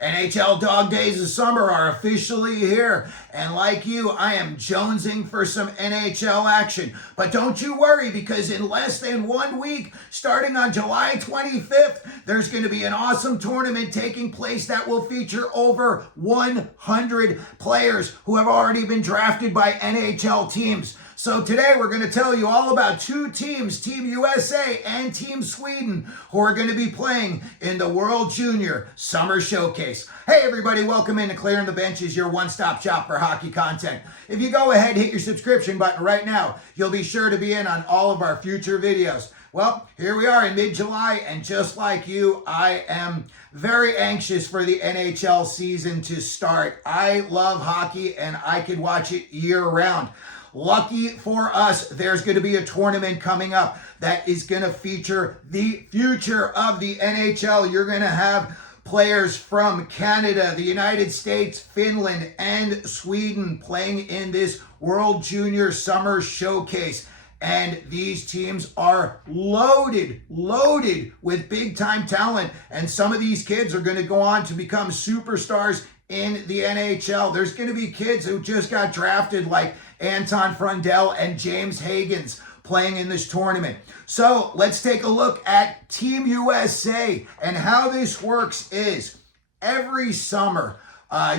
NHL Dog Days of Summer are officially here, and like you, I am jonesing for some NHL action. But don't you worry, because in less than 1 week, starting on July 25th, there's going to be an awesome tournament taking place that will feature over 100 players who have already been drafted by NHL teams. So today we're going to tell you all about two teams, Team USA and Team Sweden, who are going to be playing in the World Junior Summer Showcase. Hey everybody, welcome in to Clearing the Benches, your one-stop shop for hockey content. If you go ahead and hit your subscription button right now, you'll be sure to be in on all of our future videos. Well, here we are in mid-July, and just like you, I am very anxious for the NHL season to start. I love hockey, and I could watch it year-round. Lucky for us, there's going to be a tournament coming up that is going to feature the future of the NHL. You're going to have players from Canada, the United States, Finland, and Sweden playing in this World Junior Summer Showcase. And these teams are loaded with big-time talent. And some of these kids are going to go on to become superstars in the NHL. There's going to be kids who just got drafted like Anton Frundell and James Hagens playing in this tournament. So let's take a look at Team USA, and how this works is every summer,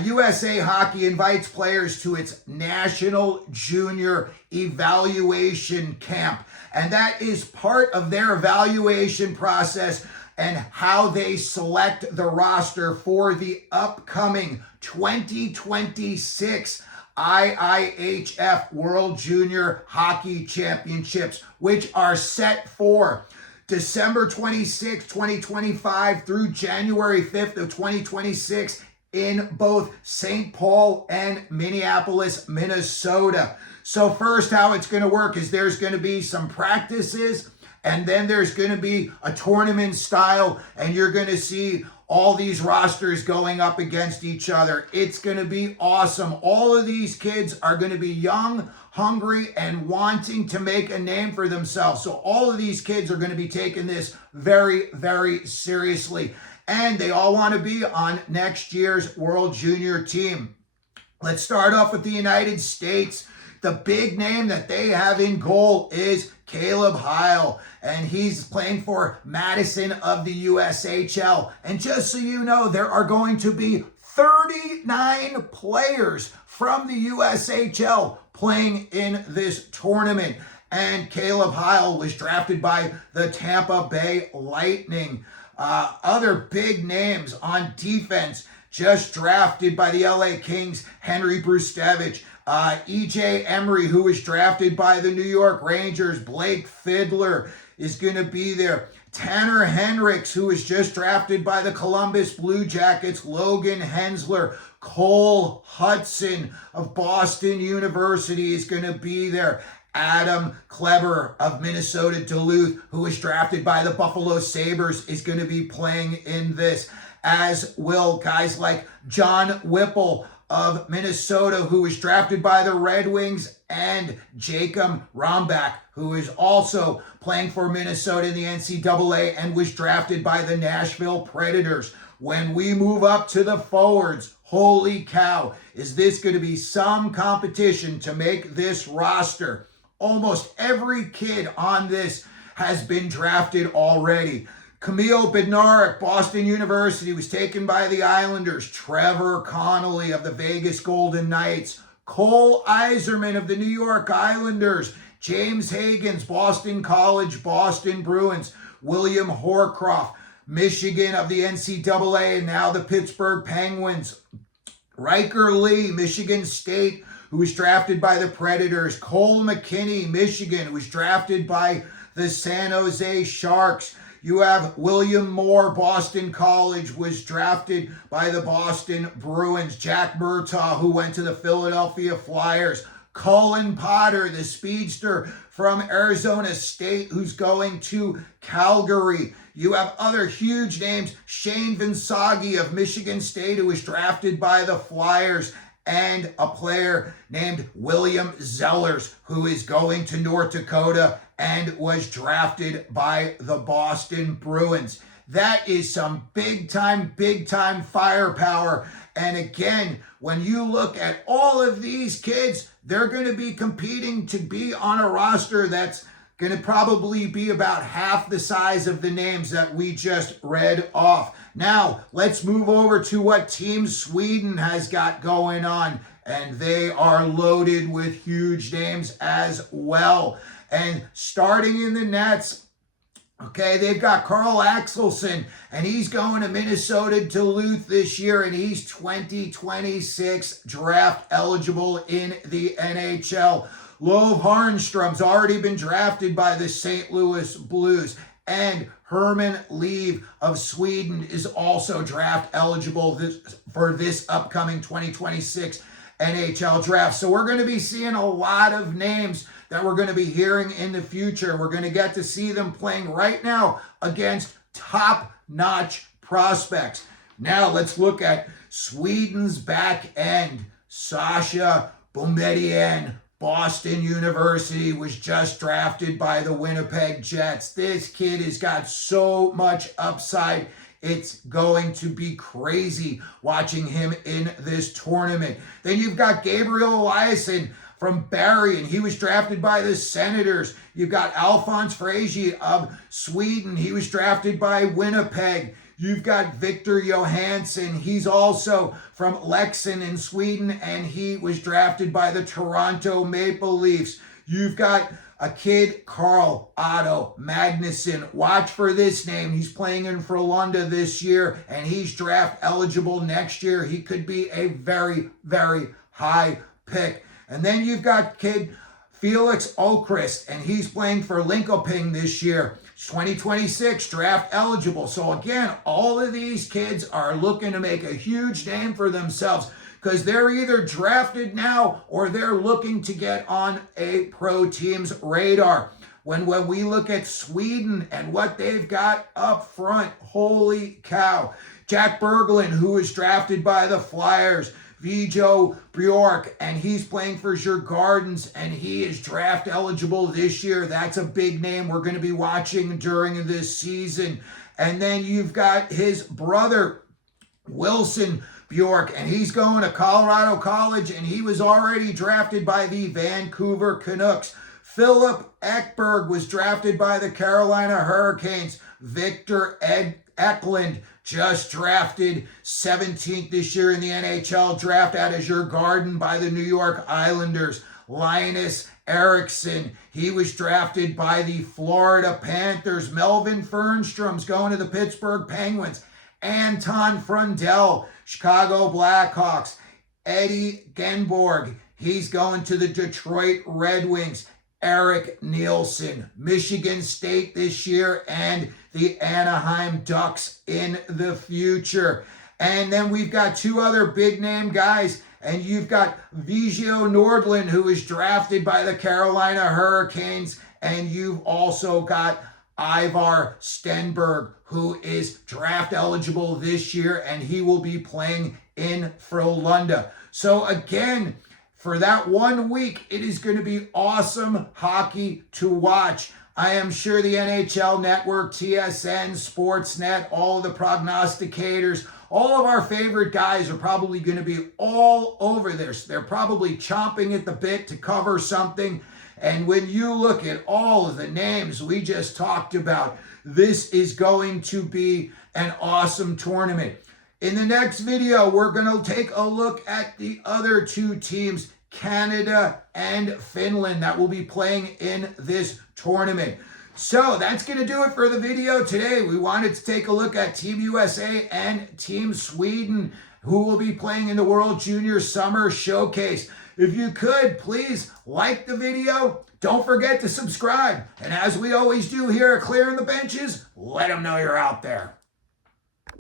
USA Hockey invites players to its National Junior Evaluation Camp, and that is part of their evaluation process and how they select the roster for the upcoming 2026 iihf World Junior Hockey Championships, which are set for December 26, 2025 through January 5th of 2026 in both St. Paul and Minneapolis, Minnesota. So first, how it's going to work is there's going to be some practices, and then there's going to be a tournament style, and you're going to see all these rosters going up against each other. It's going to be awesome. All of these kids are going to be young, hungry, and wanting to make a name for themselves. So all of these kids are going to be taking this very, very seriously. And they all want to be on next year's World Junior team. Let's start off with the United States. The big name that they have in goal is Caleb Heil, and he's playing for Madison of the USHL. And just so you know, there are going to be 39 players from the USHL playing in this tournament. And Caleb Heil was drafted by the Tampa Bay Lightning. Other big names on defense just drafted by the LA Kings, Henry Brustevich. EJ Emery, who was drafted by the New York Rangers. Blake Fiddler is going to be there. Tanner Henricks, who was just drafted by the Columbus Blue Jackets. Logan Hensler. Cole Hudson of Boston University is going to be there. Adam Kleber of Minnesota Duluth, who was drafted by the Buffalo Sabres, is going to be playing in this, as will guys like John Whipple of Minnesota, who was drafted by the Red Wings, and Jacob Rombach, who is also playing for Minnesota in the NCAA and was drafted by the Nashville Predators. When we move up to the forwards, holy cow, is this going to be some competition to make this roster. Almost every kid on this has been drafted already. Camille Bednarik, Boston University, was taken by the Islanders. Trevor Connolly of the Vegas Golden Knights. Cole Iserman of the New York Islanders. James Hagens, Boston College, Boston Bruins. William Horcroft, Michigan of the NCAA, and now the Pittsburgh Penguins. Riker Lee, Michigan State, who was drafted by the Predators. Cole McKinney, Michigan, who was drafted by the San Jose Sharks. You have William Moore, Boston College, was drafted by the Boston Bruins. Jack Murtaugh, who went to the Philadelphia Flyers. Cullen Potter, the speedster from Arizona State, who's going to Calgary. You have other huge names. Shane Vinsagi of Michigan State, who was drafted by the Flyers. And a player named William Zellers, who is going to North Dakota and was drafted by the Boston Bruins. That is some big time firepower. And again, when you look at all of these kids, they're going to be competing to be on a roster that's going to probably be about half the size of the names that we just read off. Now, let's move over to what Team Sweden has got going on. And they are loaded with huge names as well. And starting in the nets, okay, they've got Carl Axelson, and he's going to Minnesota Duluth this year, and he's 2026 draft eligible in the NHL. Love Harnstrom's already been drafted by the St. Louis Blues, and Herman Leave of Sweden is also draft eligible for this upcoming 2026 NHL draft. So we're going to be seeing a lot of names that we're going to be hearing in the future. We're going to get to see them playing right now against top-notch prospects. Now let's look at Sweden's back end. Sasha Boumedienne, Boston University, was just drafted by the Winnipeg Jets. This kid has got so much upside. It's going to be crazy watching him in this tournament. Then you've got Gabriel Eliasson from Barrie, and he was drafted by the Senators. You've got Alphonse Frazier of Sweden. He was drafted by Winnipeg. You've got Victor Johansson. He's also from Leksand in Sweden, and he was drafted by the Toronto Maple Leafs. You've got a kid, Carl Otto Magnusson. Watch for this name. He's playing in Frölunda this year, and he's draft eligible next year. He could be a very, very high pick. And then you've got kid Felix Okrist, and he's playing for Linköping this year. 2026 draft eligible. So again, all of these kids are looking to make a huge name for themselves because they're either drafted now or they're looking to get on a pro team's radar. When we look at Sweden and what they've got up front, holy cow. Jack Berglund, who was drafted by the Flyers. Vijo Bjork, and he's playing for Djurgårdens, and he is draft eligible this year. That's a big name we're going to be watching during this season. And then you've got his brother, Wilson Bjork, and he's going to Colorado College, and he was already drafted by the Vancouver Canucks. Philip Ekberg was drafted by the Carolina Hurricanes. Victor Eklund just drafted 17th this year in the NHL draft out of Djurgården by the New York Islanders. Linus Eriksson, he was drafted by the Florida Panthers. Melvin Fernstrom's going to the Pittsburgh Penguins. Anton Frundell, Chicago Blackhawks. Eddie Genborg, he's going to the Detroit Red Wings. Eric Nielsen, Michigan State this year, and the Anaheim Ducks in the future. And then we've got two other big name guys, and you've got Vigio Nordlund, who was drafted by the Carolina Hurricanes, and you've also got Ivar Stenberg, who is draft eligible this year, and he will be playing in Frölunda. So again, for that 1 week, it is going to be awesome hockey to watch. I am sure the NHL Network, TSN, Sportsnet, all of the prognosticators, all of our favorite guys are probably going to be all over this. They're probably chomping at the bit to cover something. And when you look at all of the names we just talked about, this is going to be an awesome tournament. In the next video, we're going to take a look at the other two teams, Canada and Finland, that will be playing in this tournament. So that's going to do it for the video today. We wanted to take a look at Team USA and Team Sweden, who will be playing in the World Junior Summer Showcase. If you could, please like the video. Don't forget to subscribe. And as we always do here at Clearing the Benches, let them know you're out there.